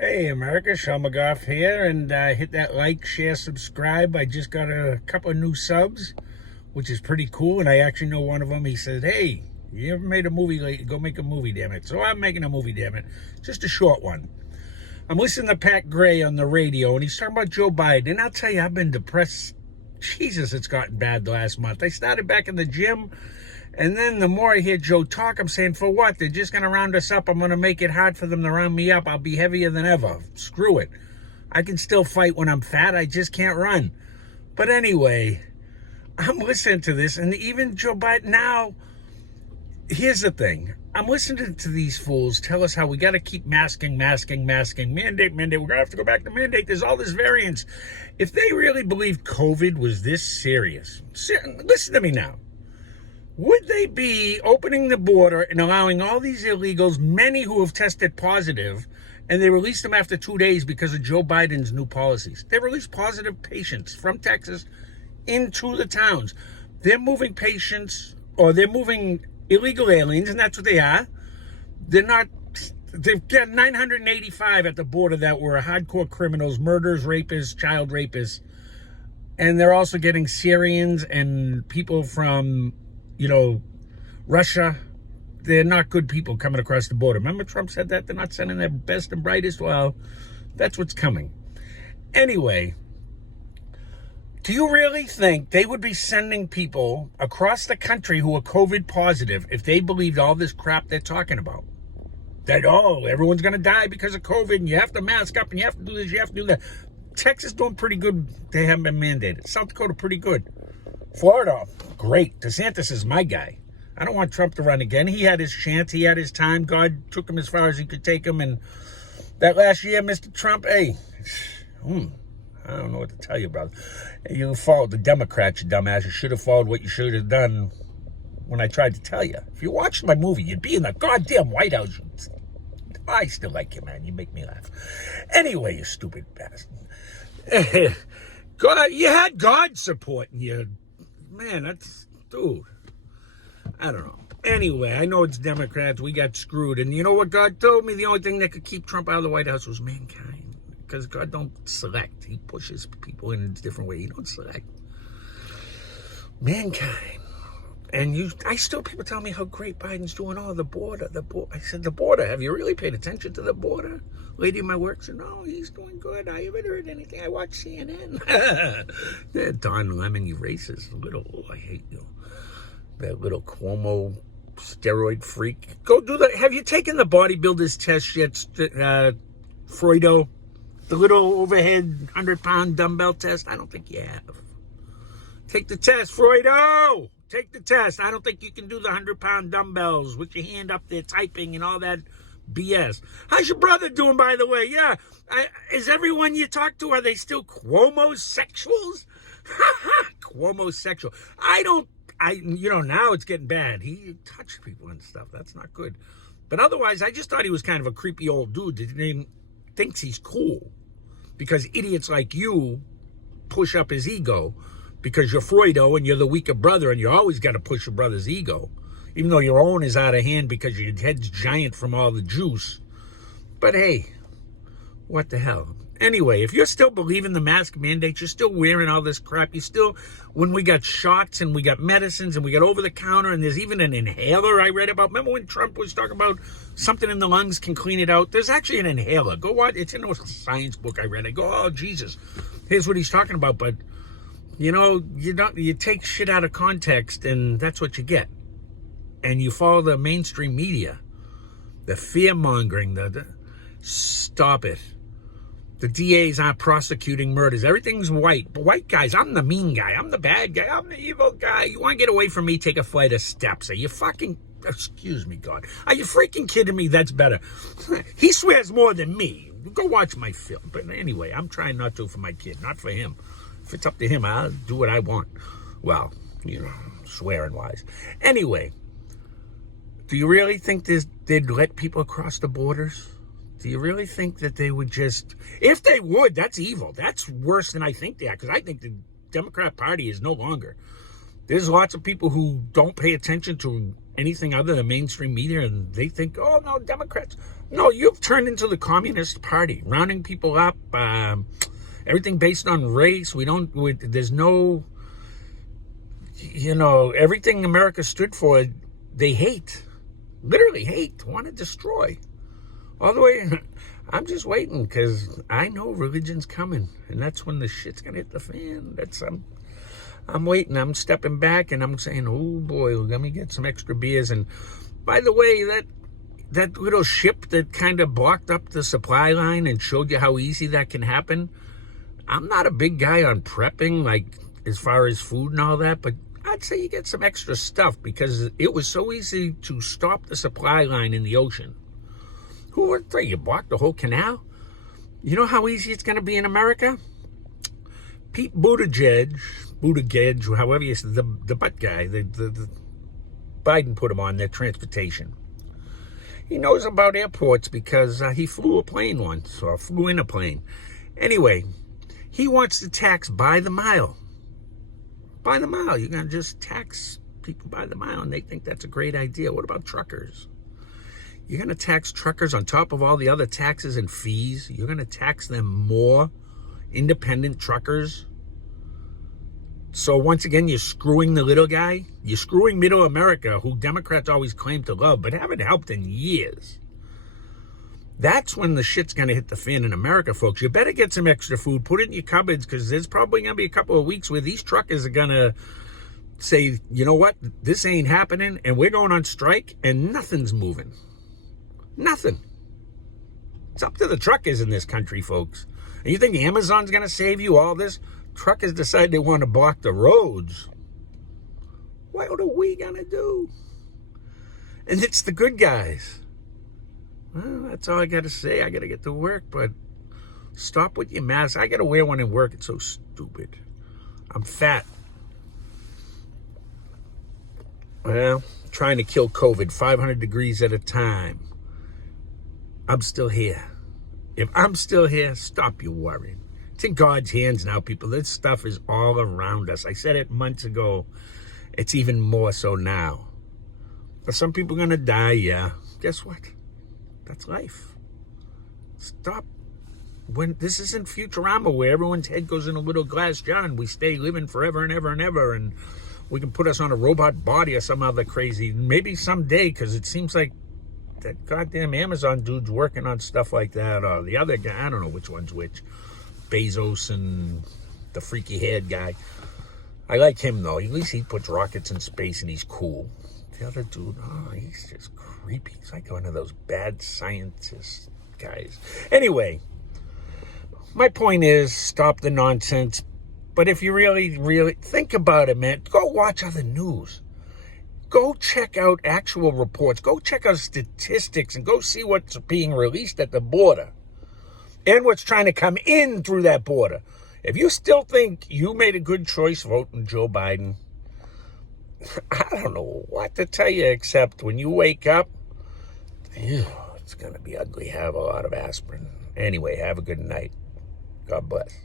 Hey America, Sean McGough here, and hit that like, share, subscribe. I just got a couple of new subs, which is pretty cool, and I actually know one of them. He said, hey, you ever made a movie lately? Go make a movie, damn it. So I'm making a movie, damn it. Just a short one. I'm listening to Pat Gray on the radio, and he's talking about Joe Biden, and I'll tell you, I've been depressed. Jesus, it's gotten bad the last month. I started back in the gym, and then the more I hear Joe talk, I'm saying, for what? They're just going to round us up. I'm going to make it hard for them to round me up. I'll be heavier than ever. Screw it. I can still fight when I'm fat. I just can't run. But anyway, I'm listening to this, and even Joe Biden now, here's the thing. I'm listening to these fools tell us how we got to keep masking, mandate. We're going to have to go back to mandate. There's all this variance. If they really believed COVID was this serious, listen to me now. Would they be opening the border and allowing all these illegals, many who have tested positive, and they released them after 2 days because of Joe Biden's new policies? They released positive patients from Texas into the towns. They're moving patients, or they're moving illegal aliens, and that's what they are. They've got 985 at the border that were hardcore criminals, murderers, rapists, child rapists. And they're also getting Syrians and people from Russia. They're not good people coming across the border. Remember Trump said that? They're not sending their best and brightest. Well, that's what's coming. Anyway, do you really think they would be sending people across the country who are COVID positive if they believed all this crap they're talking about? That, everyone's going to die because of COVID, and you have to mask up, and you have to do this, you have to do that. Texas doing pretty good. They haven't been mandated. South Dakota, pretty good. Florida, great. DeSantis is my guy. I don't want Trump to run again. He had his chance. He had his time. God took him as far as he could take him. And that last year, Mr. Trump, hey, I don't know what to tell you, brother. You followed the Democrats, you dumbass. You should have followed what you should have done when I tried to tell you. If you watched my movie, you'd be in the goddamn White House. I still like you, man. You make me laugh. Anyway, you stupid bastard. God, you had God supporting you. Man, dude, I don't know. Anyway, I know it's Democrats. We got screwed. And you know what God told me? The only thing that could keep Trump out of the White House was mankind. Because God don't select. He pushes people in a different way. He don't select. Mankind. And people tell me how great Biden's doing. The border. I said, the border. Have you really paid attention to the border? Lady in my work said, no, he's doing good. I haven't heard anything. I watch CNN. Don Lemon, you racist. I hate you. That little Cuomo steroid freak. Go do that. Have you taken the bodybuilder's test yet, Freudo? The little overhead 100-pound dumbbell test? I don't think you have. Take the test, Freudo! Take the test. I don't think you can do the 100-pound dumbbells with your hand up there typing and all that BS. How's your brother doing, by the way? Yeah. Is everyone you talk to, are they still Cuomo-sexuals? Cuomo-sexual. Now it's getting bad. He touched people and stuff. That's not good. But otherwise, I just thought he was kind of a creepy old dude that thinks he's cool. Because idiots like you push up his ego. Because you're Freudo and you're the weaker brother, and you always got to push your brother's ego. Even though your own is out of hand because your head's giant from all the juice. But hey, what the hell? Anyway, if you're still believing the mask mandate, you're still wearing all this crap. When we got shots and we got medicines and we got over-the-counter and there's even an inhaler I read about. Remember when Trump was talking about something in the lungs can clean it out? There's actually an inhaler. Go watch. It's in a science book I read. I go, oh, Jesus. Here's what he's talking about. But, you take shit out of context and that's what you get. And you follow the mainstream media. The fear-mongering. Stop it. The DAs aren't prosecuting murders. Everything's white. But white guys, I'm the mean guy. I'm the bad guy. I'm the evil guy. You want to get away from me, take a flight of steps. Are you excuse me, God. Are you freaking kidding me? That's better. He swears more than me. Go watch my film. But anyway, I'm trying not to for my kid, not for him. If it's up to him, I'll do what I want. Well, swearing-wise. Anyway, do you really think they'd let people across the borders? Do you really think that they would just... If they would, that's evil. That's worse than I think they are, because I think the Democrat Party is no longer. There's lots of people who don't pay attention to anything other than mainstream media, and they think, oh no, Democrats. No, you've turned into the Communist Party, rounding people up, everything based on race. There's no, everything America stood for, they hate, literally hate, want to destroy. All the way, I'm just waiting because I know religion's coming, and that's when the shit's gonna hit the fan. I'm waiting. I'm stepping back, and I'm saying, "Oh boy, let me get some extra beers." And by the way, that little ship that kind of blocked up the supply line and showed you how easy that can happen. I'm not a big guy on prepping, like as far as food and all that, but I'd say you get some extra stuff because it was so easy to stop the supply line in the ocean. Who would say you blocked the whole canal? You know how easy it's going to be in America? Pete Buttigieg, however you say, the butt guy, the Biden put him on their transportation. He knows about airports because he flew a plane once, or flew in a plane. Anyway, he wants to tax by the mile. By the mile. You're going to just tax people by the mile, and they think that's a great idea. What about truckers? You're going to tax truckers on top of all the other taxes and fees. You're going to tax them more, independent truckers. So once again, you're screwing the little guy. You're screwing middle America, who Democrats always claim to love, but haven't helped in years. That's when the shit's going to hit the fan in America, folks. You better get some extra food. Put it in your cupboards, because there's probably going to be a couple of weeks where these truckers are going to say, you know what, this ain't happening, and we're going on strike, and nothing's moving. Nothing. It's up to the truckers in this country, folks. And you think Amazon's going to save you all this? Truckers decide they want to block the roads. What are we going to do? And it's the good guys. Well, that's all I got to say. I got to get to work, but stop with your mask. I got to wear one in work. It's so stupid. I'm fat. Well, trying to kill COVID 500 degrees at a time. I'm still here. If I'm still here, stop your worrying. It's in God's hands now, people. This stuff is all around us. I said it months ago. It's even more so now. But some people are going to die, yeah. Guess what? That's life. Stop. When this isn't Futurama, where everyone's head goes in a little glass jar and we stay living forever and ever and ever, and we can put us on a robot body or some other crazy. Maybe someday, because it seems like that goddamn Amazon dude's working on stuff like that, or the other guy, I don't know which one's which. Bezos and the freaky haired guy. I like him though. At least he puts rockets in space and he's cool. The other dude, oh, he's just creepy. He's like one of those bad scientist guys. Anyway, my point is, stop the nonsense. But if you really, really think about it, man, go watch other news. Go check out actual reports. Go check out statistics and go see what's being released at the border and what's trying to come in through that border. If you still think you made a good choice voting Joe Biden, I don't know what to tell you, except when you wake up, it's going to be ugly. Have a lot of aspirin. Anyway, have a good night. God bless.